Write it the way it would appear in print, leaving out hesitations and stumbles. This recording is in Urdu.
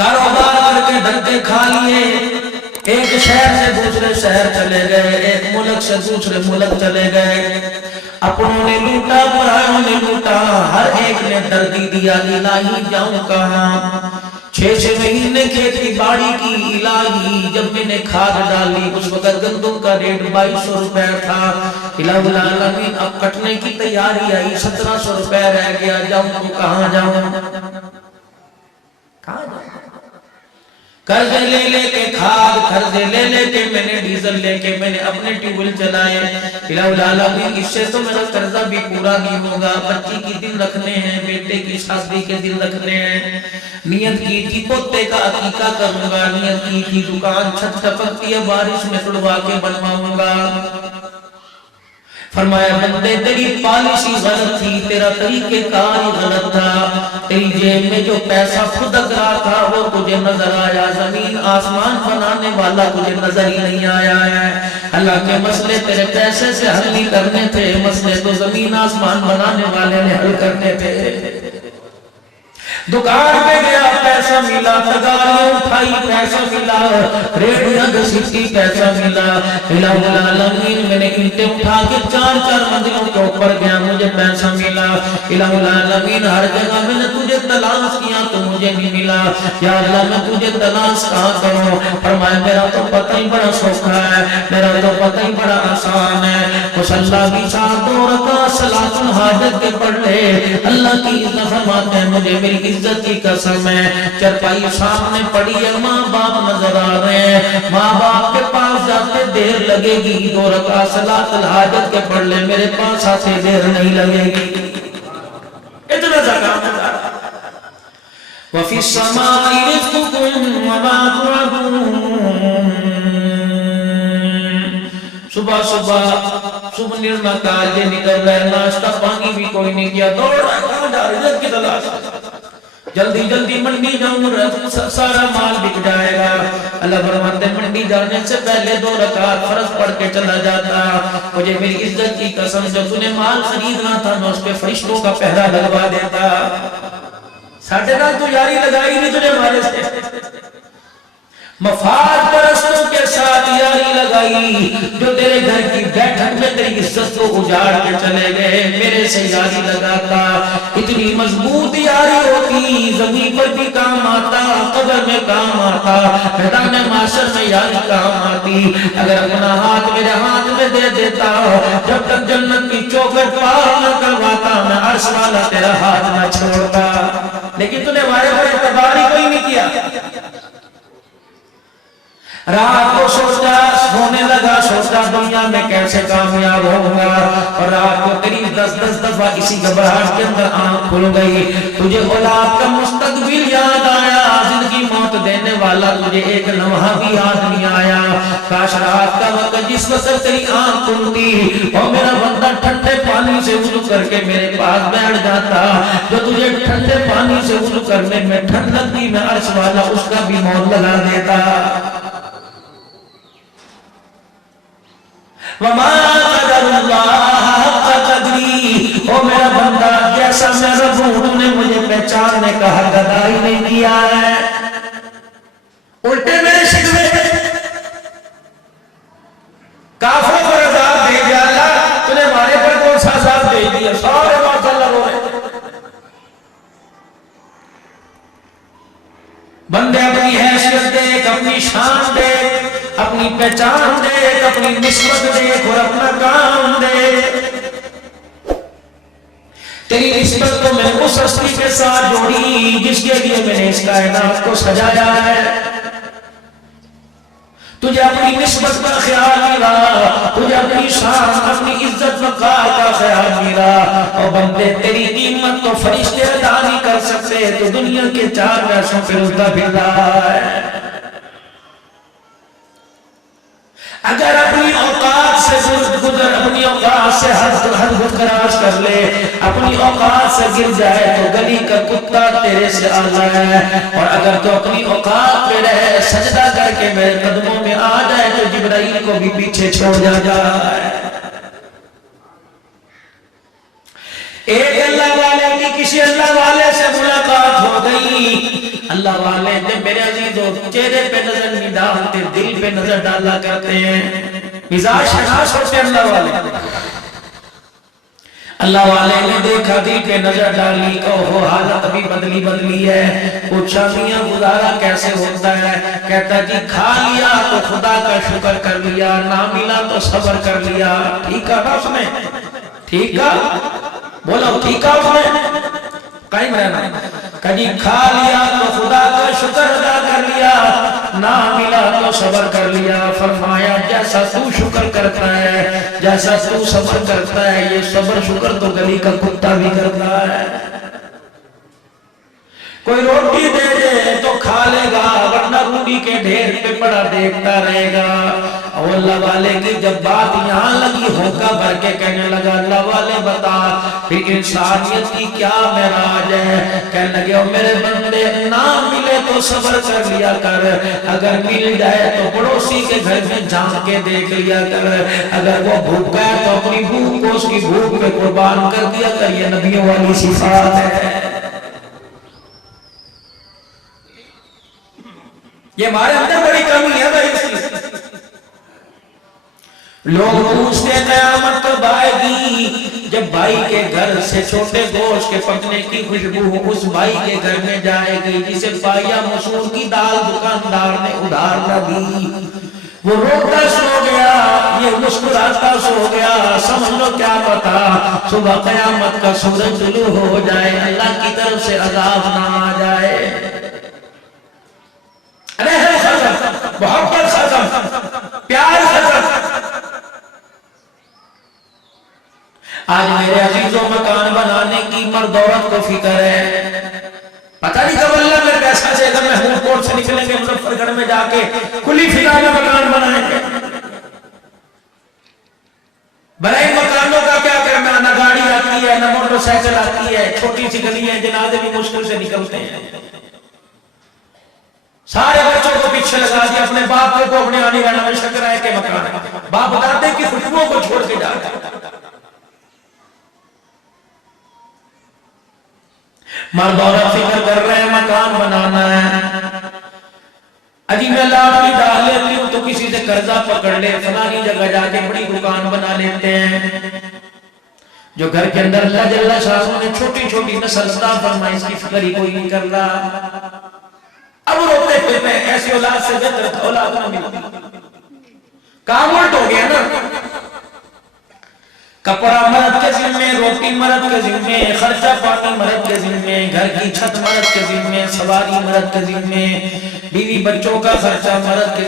کاروبار کر کے دھکے کھا لیے، ایک شہر سے دوسرے شہر چلے گئے، ایک ملک سے دوسرے ملک چلے گئے، اپنوں نے لوٹا پرایوں نے لوٹا، ہر ایک نے دردی دیا الہی جاؤں کہاں، 6 مہینے کھیتی باڑی کی الہی، جب میں نے کھاد ڈالی اس وقت گندم کا ریٹ 2200 روپے تھا، الہ العالمین اب کٹنے کی تیاری آئی، 1700 روپے رہ گیا، جاؤں تو کہاں جاؤں، کہاں جاؤں، قرض لے لے کے کھاد، قرض لے لے کے میں نے ڈیزل لے کے میں نے اپنے ٹیوبل چلائے، الہ العالمین اس سے تو میرا قرضہ بھی پورا نہیں ہوگا، بچی کی دن رکھنے ہیں، بیٹے کی شادی کے دن رکھنے ہیں، نیت کی تھی پوتے کا عقیقہ کروں گا، نیت کی تھی دکان چھت ٹپکتی ہے بارش میں تڑوا کے بنواؤں گا، فرمایا بندے تیری پالیسی غلط تھی، تیرا طریقہ کار غلط تھا، تیری جیب میں جو پیسہ خدک رہا تھا وہ تجھے نظر آیا، زمین آسمان بنانے والا تجھے نظر ہی نہیں آیا ہے، اللہ کے مسئلے تیرے پیسے سے حل نہیں کرنے تھے، مسئلے تو زمین آسمان بنانے والے نے حل کرنے تھے، دکان پہ گیا پیسہ ملا، تگاریاں اٹھائی پیسہ ملا، ریڑیاں گھسیٹی پیسہ ملا، الہ العالمین میں نے اینٹیں اٹھا کے 4 منزلوں کے اوپر گیا مجھے پیسہ ملا، الہ العالمین ہر جگہ میں نے تجھے تلاش کیا تو مجھے نہیں ملا، یا اللہ میں تجھے تلاش کہاں کروں، فرمایا میرا تو پتہ ہی بڑا سوکھا ہے، میرا تو پتہ ہی بڑا آسان ہے، مصلی بھی 2 رکعت صلاۃ الحاجت کے پڑھ لے، اللہ کی عزت فرماتے ہیں مجھے میری عزت کی قسم ہے، چرپائی سامنے پڑی ہے، ماں باپ نظر آ رہے ہیں، ماں باپ کے پاس جاتے دیر لگے گی، 2 رکعت صلاۃ الحاجت کے پڑھ لے، میرے پاس آتے دیر نہیں لگے گی، اتنا زکام ہے، وَفِي السَّمَاءِ رِزْقُكُمْ وَمَا تُوعَدُونَ، صبح نرنا کالجے نکل رہے، ناشتہ پانی بھی کوئی نہیں کیا، دوڑ رہا ہے کہاں جا رہے ہیں کی تلاش، جلدی جلدی منڈی جاؤں، سارا مال بک جائے گا، اللہ فرماتے منڈی جانے سے پہلے 2 رکعت فرض پڑھ کے چلا جاتا، مجھے میری عزت کی قسم جو تو نے مال خریدنا تھا میں اس پہ فرشتوں کا پہرا لگوا دیتا، ساڑھے نال تو یاری لگائی نہیں تجھے ہمارے سے، مفاد پرستوں کے ساتھ یاری لگائی، جو تیرے گھر کی بیٹھک میں تیری عزت کو اجاڑ کے چلے گئے، میرے سے یاری لگاتا، اتنی مضبوط یاری ہوتی، زمین پر بھی کام آتا، قبر میں کام آتا، میدان معاشر میں یاری کام آتی، اگر اپنا ہاتھ میرے ہاتھ میں دے دیتا، جب تک جنت کی چوکھٹ پار نہ کرواتا، میں عرش والا تیرا ہاتھ نہ چھوڑتا، لیکن تو نے ہمارے پر اعتبار ہی کوئی نہیں کیا، رات کو سوچا، سونے لگا سوچا دنیا میں کیسے کامیاب ہوگا، اور رات کو تیری 10 دفعہ اسی گھبراہٹ کے اندر آنکھ کھل گئی، تجھے اولاد کا مستقبل یاد آیا، زندگی موت دینے والا تجھے ایک لمحہ بھی یاد نہیں آیا، کاش رات کا وقت جس وقت تیری آنکھ کھلتی اور میرا بندہ ٹھنڈے پانی سے وضو کر کے میرے پاس بیٹھ جاتا، جو تجھے ٹھنڈے پانی سے وضو کرنے میں ٹھنڈ لگتی میں عرش والا اس کا بھی موت لگا دیتا، وَمَا قَدَرُ اللَّهَ حَقَّ قَدْرِهِ، او میرا بندہ جیسا میں رب ہوں تو نے مجھے پہچاننے کا حق ادا ہی نہیں کیا ہے، الٹے میرے شکوے کافروں پر عذاب دے دیا، اللہ تو نے ہمارے پر کون سا عذاب دے دیا، سارے ماشاءاللہ رو رہے، بندے اپنی حیثیت دیکھ، اپنی شان دیکھ، اپنی پہچان دیکھ، اپنی نسبت دیکھ اور اپنا کام دیکھ، تیری نسبت کو میں نے اس ہستی کے ساتھ جوڑی جس کے لیے میں نے اس کائنات کو سجایا ہے، تجھے اپنی نسبت کا خیال ملا، تجھے اپنی شان اپنی عزت وقار کا خیال ملا، اور بندے تیری قیمت تو فرشتے ادا نہیں کر سکتے، تو دنیا کے 4 پیسوں پہ رضا پھر رہا ہے، اگر اپنی اوقات سے گزر، اپنی اوقات سے حد گزراش کر لے، اپنی اوقات سے گر جائے تو گلی کا کتا تیرے سے آزا ہے، اور اگر تو اپنی اوقات پہ رہے سجدہ کر کے میرے قدموں میں آ جائے تو جبرائیل کو بھی پیچھے چھوڑ جائے، ایک اللہ والے کی کسی اللہ والے سے ملاقات ہو گئی، اللہ والے جب میرے عزیزوں چہرے پہ نظر نہیں ڈالتے دل پہ نظر ڈالا کرتے ہیں، مزاج شناس ہوتے اللہ والے۔ اللہ والے نے دیکھا دل پہ نظر ڈالی کہ وہ حالت بھی بدلی ہے۔ پوچھا میاں گزارا کیسے ہوتا ہے؟ کہتا جی کھا لیا تو خدا کا شکر کر لیا، نہ ملا تو صبر کر لیا۔ ٹھیک کہا اس نے؟ ٹھیک کہا؟ بولو ٹھیک کہا اس نے؟ قائم رہنا کہ جی کھا لیا تو خدا کا شکر ادا کر لیا، نہ ملا تو صبر کر لیا۔ فرمایا جیسا تو شکر کرتا ہے، جیسا تو صبر کرتا ہے، یہ صبر شکر تو گلی کا کتا بھی کرتا ہے۔ کوئی روٹی دے دے تو کھا لے گا، ورنہ روٹی کے ڈھیر پہ پڑا دیکھتا رہے گا۔ اور اللہ والے کی جب بات یہاں لگی ہوکا بھر کے کہنے لگا اللہ والے بتا پھر انسانیت کی کیا معراج ہے؟ کہنے لگے او میرے بندے نہ ملے تو صبر کر لیا کر، اگر مل جائے تو پڑوسی کے گھر میں جھانک کے دیکھ لیا کر، اگر وہ بھوکا ہے تو اپنی بھوک کو اس کی بھوک پہ قربان کر دیا کر۔ یہ نبیوں والی صفات ہے۔ یہ ہمارے اندر بڑی کمی ہے بھائی۔ لوگ پوچھتے قیامت کب آئے گی؟ جب بھائی کے گھر سے چھوٹے گوشت کے پکنے کی خوشبو اس بھائی کے گھر میں جائے گی جسے پایا مسور کی دال دکاندار نے ادھار نہ دی، وہ روتا سو گیا، یہ مسکراتا سو گیا۔ سمجھ لو کیا پتا صبح قیامت کا سورج طلوع ہو جائے، اللہ کی طرف سے عذاب نہ آ جائے۔ رحم ختم، محبت ختم، پیار ختم۔ آج میرے عزیزوں مکان بنانے کی مرد عورت کو فکر ہے، پتہ نہیں کب اللہ میں پیسہ دے گا، محمود کوٹ سے نکلیں گے مظفر گڑھ میں جا کے کلی فضا میں مکان بنائیں گے۔ بڑے مکانوں کا کیا کرنا، نہ گاڑی آتی ہے نہ موٹر سائیکل آتی ہے، چھوٹی سی گلی ہے، جنازے بھی مشکل سے نکلتے ہیں۔ سارے بچوں کو پیچھے لگا دیا، اپنے باپ کو اپنے آنے والا میں شکر ہے کہ مکان ہے، باپ دادے کی خوشبوؤں کو چھوڑ کے جاتا ہے۔ مرد عورت فکر کر رہے ہیں مکان بنانا ہے، اجی میں لاکھ کی ڈال لیتی ہوں تو کسی سے قرضہ پکڑ لے، فلانی جگہ جا کے بڑی دکان بنا لیتے ہیں۔ جو گھر کے اندر اللہ جل شاہ نے چھوٹی چھوٹی نسل عطا فرمائی، اس کی فکر ہی کوئی نہیں کر رہا۔ اب روتے پھرتے ہیں ایسی اولاد سے بہتر اولاد نہ ملتی۔ کام الٹ ہو گیا نا، کپڑا مرد کے ذمے، روٹی مرد کے ذمے، خرچہ پانی مرد کے ذمے، گھر کی چھت مرد کے ذمے، سواری مرد کے ذمے، بیوی بچوں کا خرچہ مرد کے